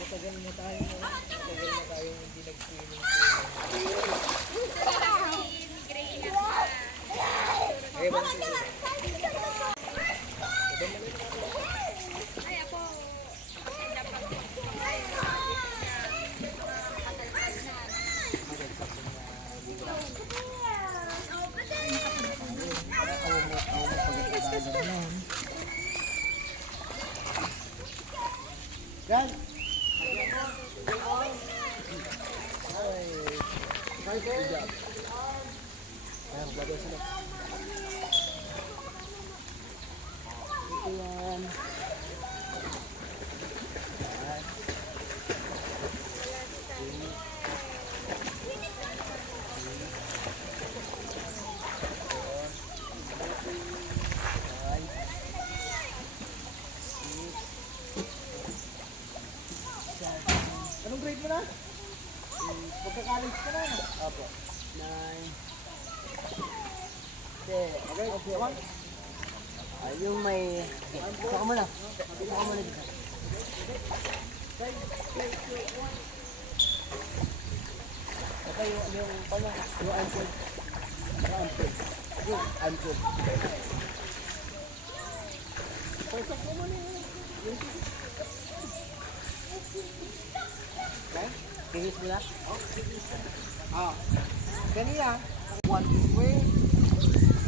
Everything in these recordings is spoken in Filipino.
Matagal na tayo hindi nag-swimming. Yan. Ayan, maglagay sila. Ito yan. Anong grade mo na? Pagka-college ka na, no? Opo. 9. Okay, okay. Ay, yung may... Saka mo na. Saka mo na dito. Saka yung pala, yung answer. Yung answer. Yung answer. Pasok mo muna yun. Okay? Tingis mo na? Oh, tingis mo na. Ah. Ganyan. 1 way.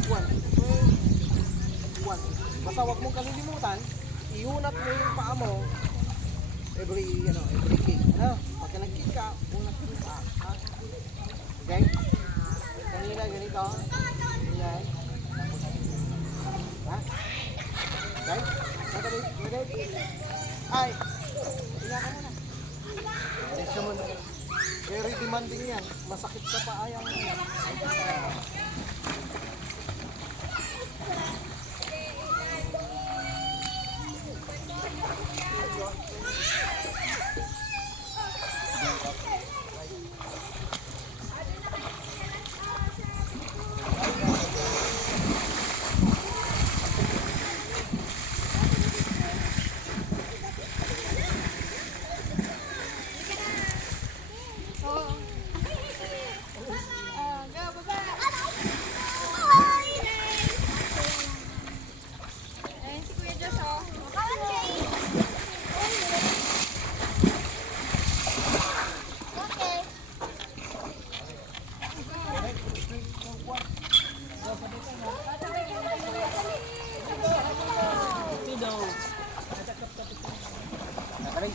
1 way. 1. Basta huwag mong kalilimutan, iunat mo yung paa mo every kick. Pagka nag-kick ka, unat mo yung paa. Okay? Kanina, ganito. Ganyan. Ha? Okay? Ready? Ay! Tingnan ka muna. Rest naman. Very demanding yan. Masakit sa paa yan.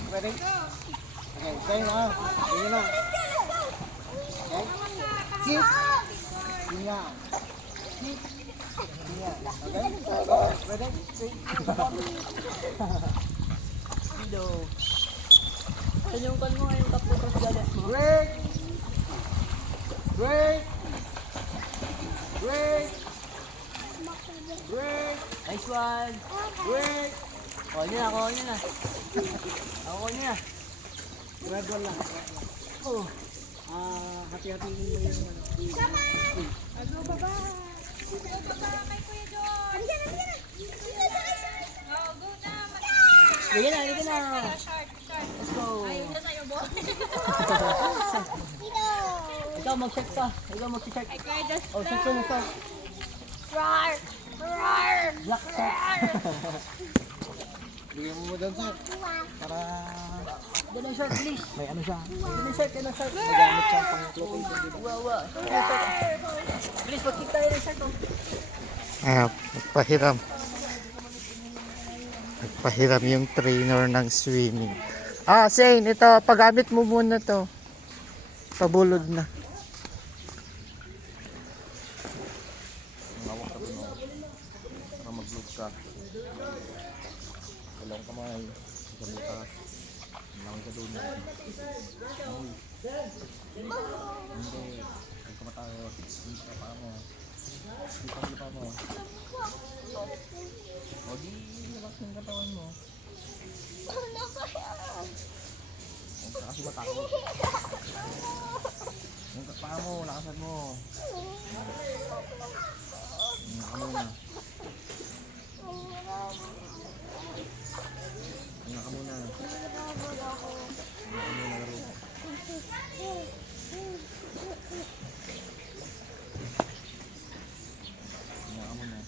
Ready? Okay, okay na. Tingin na. Okay? Keep. Tingnan. Keep. Tingnan. Okay? Ready? 3, 2, 1. Speedo. Saan yung kan mo? Yung tatlo sa galit mo? Break! Break! Break! Break! Nice one! Break! Kuha nyo na, kuha nyo na. Ako niya. Gradual lang. Oh. Hati-hati mo yung Sama! Ano baba? Ano baba kay Kuya John? Andiyan, andiyan. Oh, go na. Sige na, sige na. Short. Let's go. Ayaw na sa'yo, boy. Ikaw mag-check ka. Ikaw mag-check. Ay, Kuya John. Oh, check ko na ito. Roar! Roar! Black check. Bigyan mo doon, sir. Para... Doon ang shirt, please. May ano siya. Doon ang shirt, Magamit siya pang flotation dito. Wow. Please, mag-kick tayo ng shirt, oh. Nagpahiram. Nagpahiram yung trainer ng swimming. Shane, ito, paggamit mo muna to. Pabulod na. Mawak ka doon, para mag-loop ka. Dalawang kamay. Gamitas. Nangin ka doon. Hindi. Huwag ka matayot. Hindi ka pa mo. Hindi pa mo. O di, relax yung katawan mo. O Kasi matakot. Yung paa mo, lakasan mo. Hinga ka muna. Hinga ka muna. Hinga ka muna, laro. Hinga ka muna.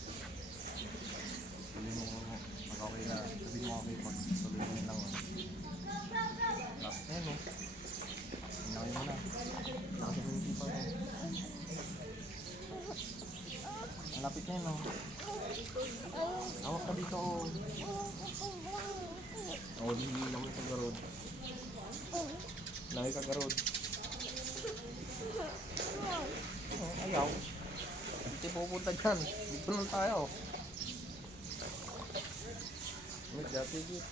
Tuloy mo ko. Pag okay na, sabihin mo okay pag tuloy mo yun lang. Lapit na yun, no? Hinga mo na. Lakasan mo yung tipa mo. Malapit na yun, no? Hawak ka dito, oh. Oh, hindi lang yung kagarod. Lagi kagarod. Oh, ayaw. Hindi pupunta dyan. Dito lang tayo. Tigit.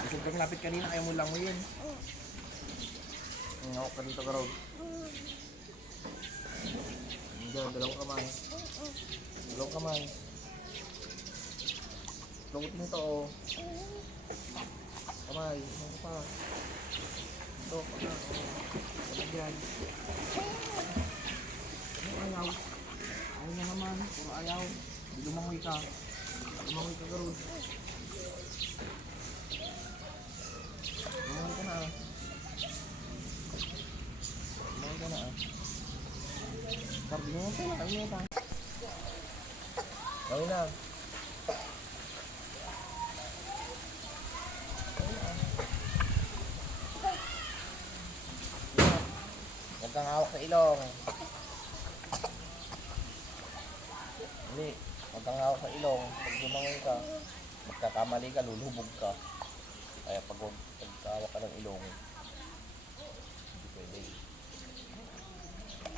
Isip kang lapit kanina, ayaw mo languyin. Ngawak ka dito, Karol. Dalawang kamay. Dalawang kamay. Lungkot mo ito, oh. Kamay, ano pa? Ito, pa. Kapag yan. Ano ayaw? Ayaw na naman, puro ayaw. Hindi lumangoy ka. Lumangoy ka, Karol. Lumangoy ka na, ah. Lumangoy ka na, ah. Sabi mo pa, kami na ito. Kami na. Huwag kang hawak sa ilong. Hindi. Huwag kang hawak sa ilong. Pag lumangoy ka, magkakamali ka, lulubog ka. Kaya pag hawak ka ng ilong, hindi pwede.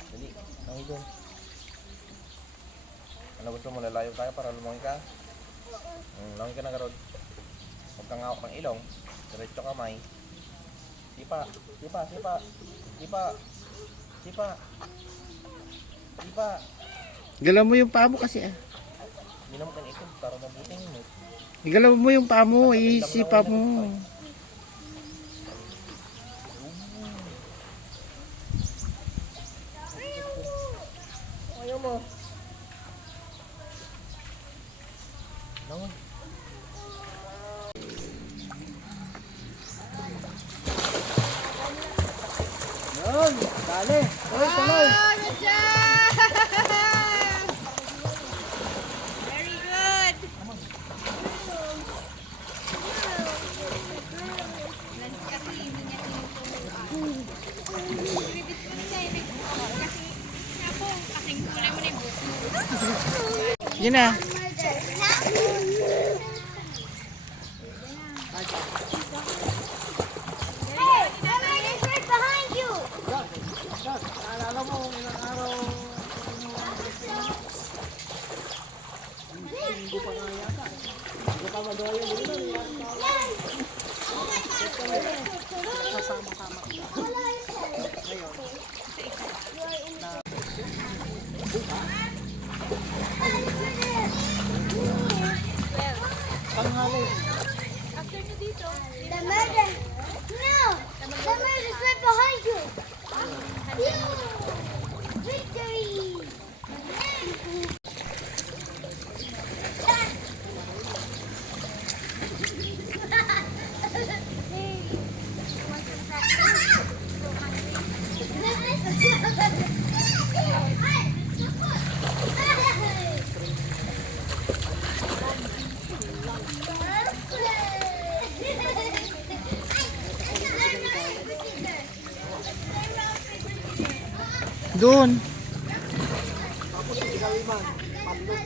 Dali, langoy doon. Ano gusto mo? Lalayo tayo para lumangoy ka? Langoy ka na, Karod. Huwag kang hawak ng ilong. Diretso kamay. Sipa, sipa, sipa. Sipa. Sipa. Sipa. Galaw mo yung paa mo kasi ah. Hindi naman kan ikot para mabuting mo. Galaw mo yung paa mo, isipa mo. Ayaw mo. Langoy. Yun, dali. Tuloy, tuloy. Oh, good job! Very good! Lance kasi hindi niya tinutuluan. Ribit ko nila eh. Kasi, ako, kasing kulay mo na yung buko. Yun na. Hey, Mama is right behind you! Dad, naalala mo kung ilang araw linggo pa nga yata. Hindi pa magawa yun dito. Kasama-sama kita. Ngayon, tanghali. After nyo dito, The murder. No! The murder is right behind you. Victory! Doon. Tapos hindi kami man. Patlog.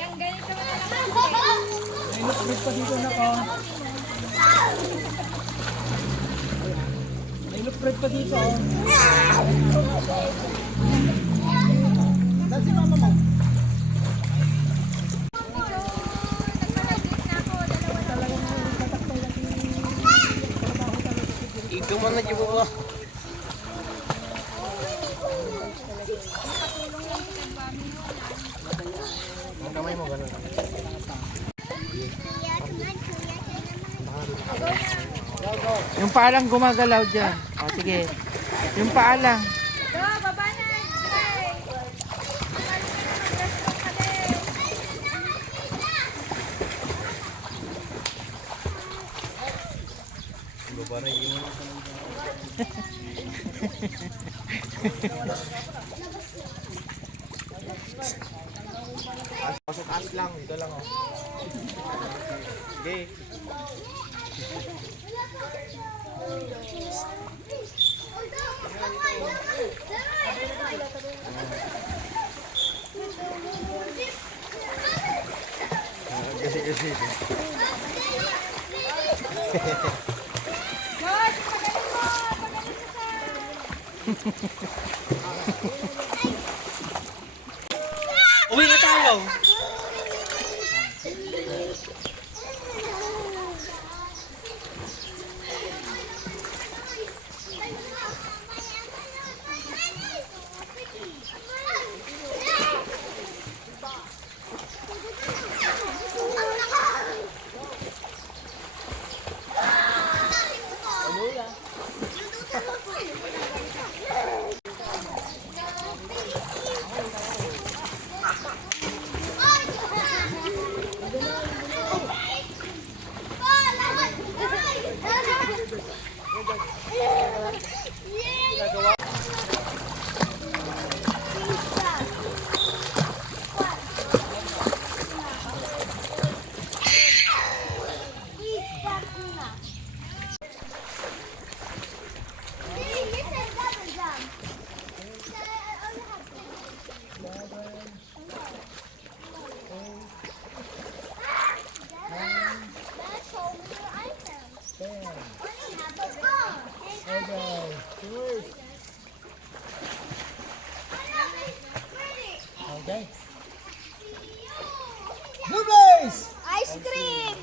yung ganito mo na lang. electric pa dito na ko. May electric pa dito. Saan si mama mo? Ikaw man na jibo mo. Ang kamay mo ganun. Yung paa lang gumagalaw dyan. O, sige. Yung paa lang. Go, baba na! Hey! Pasok as lang, dito lang oh. Sige. Kasi. George, pagaling mo! Pagaling mo sa... Uwi na tayo. Okay. Blueberries! Ice cream!